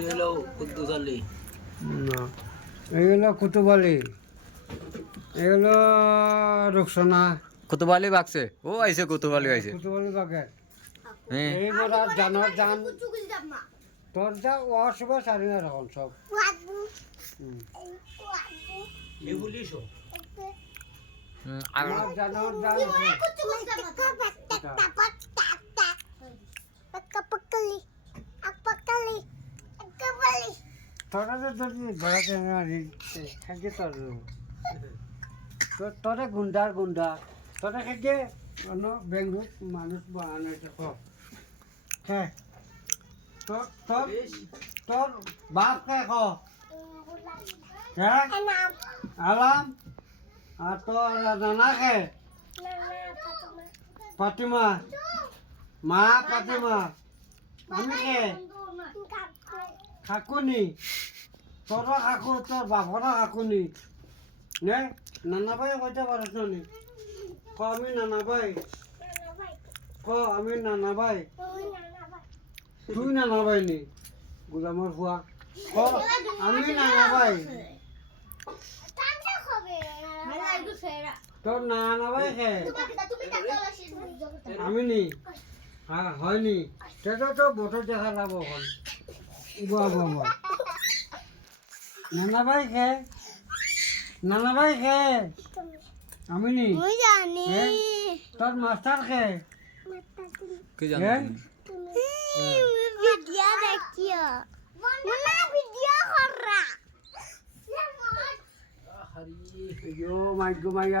হলো কুদ্দুস আলী। না, এগুলো কুতুবালি, এগুলো রুকসানা। কুতুবালি বাগছে, ও আইছে কুতুবালি আইছে। কুতুবালি বাগে হ্যাঁ এইবার আর জানোয়ার জান তোর যা অশুভ সারি না এখন সব। এগুলিশো আর আমার জানোয়ার জান তোরা তো যদি বেড়াতে খাইতে তোরে গুন্ডার গুন্ডা তোরা খাইতে অন্য বেঙ্গুর মানুষ বানানো হ্যাঁ তোর তোর তোর বাপ খায় খ হ্যাঁ আলাম আর তোর নানা খায় ফাতিমা মা ফাতিমা আমি খে খাকুনি তোরা খাকু তোর বাপরা খাকুনি নে নানা ভাই কইতে পারছ নি ক আমি নানা ভাই ক আমি নানা ভাই তুই নানা ভাই নি গুলামর ফুয়া ক আমি নানা ভাই তোর নানা ভাই খে আমি নি হ্যাঁ হয়নি সেটা তো বছর দেখা যাবো এখন বাবা নানা ভাই খে নানা ভাই খে আমি নি তোর মাস্টার খে কি জানো হ্যাঁ? ভিডিও দেখিও মনে video কররা Yo, my God, my God.